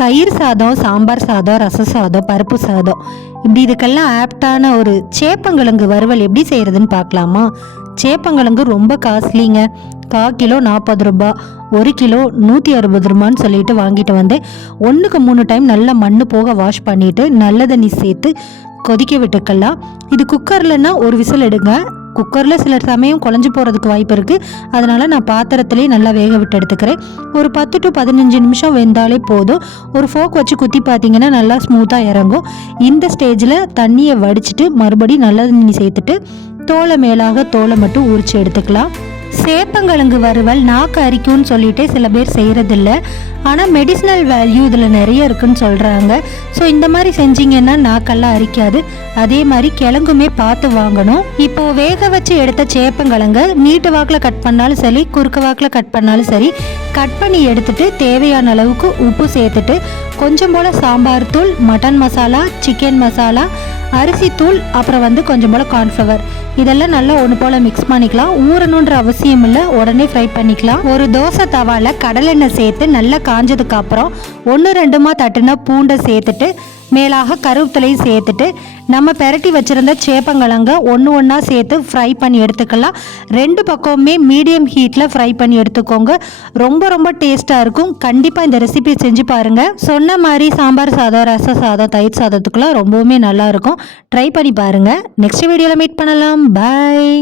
தயிர் சாதம், சாம்பார் சாதம், ரச சாதம், பருப்பு சாதம் இப்படி இதுக்கெல்லாம் ஆப்டான ஒரு சேப்பங்கிழங்கு வறுவல் எப்படி செய்கிறதுன்னு பார்க்கலாமா? சேப்பங்கிழங்கு ரொம்ப காஸ்ட்லிங்க. 1/4 கிலோ 40 ரூபா, 1 கிலோ 160 ரூபான்னு சொல்லிட்டு வாங்கிட்டு வந்து 1க்கு 3 டைம் நல்லா மண் போக வாஷ் பண்ணிவிட்டு நல்ல தண்ணி சேர்த்து கொதிக்க விட்டுக்கலாம். இது குக்கர்லன்னா ஒரு விசில் எடுங்க. குக்கரில் சில சமயம் குழஞ்சி போகிறதுக்கு வாய்ப்பு இருக்குது. அதனால் நான் பாத்திரத்துலேயே நல்லா வேக விட்டு எடுத்துக்கிறேன். ஒரு 10 to 15 நிமிஷம் வெந்தாலே போதும். ஒரு ஃபோக் வச்சு குத்தி பார்த்தீங்கன்னா நல்லா ஸ்மூத்தாக இறங்கும். இந்த ஸ்டேஜில் தண்ணியை வடிச்சிட்டு மறுபடியும் நல்ல தண்ணி சேர்த்துட்டு தோலை மேலாக தோலை மட்டும் உரித்து எடுத்துக்கலாம். சேப்பங்கிழங்கு வறுவல் நாக்கு அரிக்கும்னு சொல்லிட்டு சில பேர் செய்கிறதில்ல. ஆனால் மெடிசினல் வேல்யூ இதில் நிறைய இருக்குன்னு சொல்கிறாங்க. ஸோ இந்த மாதிரி செஞ்சிங்கன்னா நாக்கெல்லாம் அரிக்காது. அதே மாதிரி கிழங்குமே பார்த்து வாங்கணும். இப்போது வேக வச்சு எடுத்த சேப்பங்கிழங்கு நீட்டு வாக்கில் கட் பண்ணாலும் சரி, குறுக்கு வாக்கில் கட் பண்ணாலும் சரி, கட் பண்ணி எடுத்துட்டு தேவையான அளவுக்கு உப்பு சேர்த்துட்டு கொஞ்சம் போல் சாம்பார் தூள், மட்டன் மசாலா, சிக்கன் மசாலா, அரிசி தூள், அப்புறம் கொஞ்சம் போல் கார்ன்ஃப்ளவர் இதெல்லாம் நல்லா ஒன்று போல் மிக்ஸ் பண்ணிக்கலாம். ஊறணுன்ற அவசியம் இல்லை, உடனே ஃப்ரை பண்ணிக்கலாம். ஒரு தோசை தவாவில் கடலெண்ணெய் சேர்த்து நல்லா காஞ்சதுக்கு அப்புறம் 1-2 தட்டுனா பூண்டை சேர்த்துட்டு மேலாக கருவேப்பிலையும் சேர்த்துட்டு நம்ம பெரட்டி வச்சுருந்த சேப்பங்கிழங்க ஒன்றா சேர்த்து ஃப்ரை பண்ணி எடுத்துக்கலாம். 2 பக்கமுமே மீடியம் ஹீட்டில் ஃப்ரை பண்ணி எடுத்துக்கோங்க. ரொம்ப டேஸ்ட்டாக இருக்கும். கண்டிப்பாக இந்த ரெசிபி செஞ்சு பாருங்கள். சொன்ன மாதிரி சாம்பார் சாதம், ரச சாதம், தயிர் சாதத்துக்குலாம் ரொம்பவுமே நல்லாயிருக்கும். ட்ரை பண்ணி பாருங்கள். நெக்ஸ்ட் வீடியோவில் மீட் பண்ணலாம். பாய்.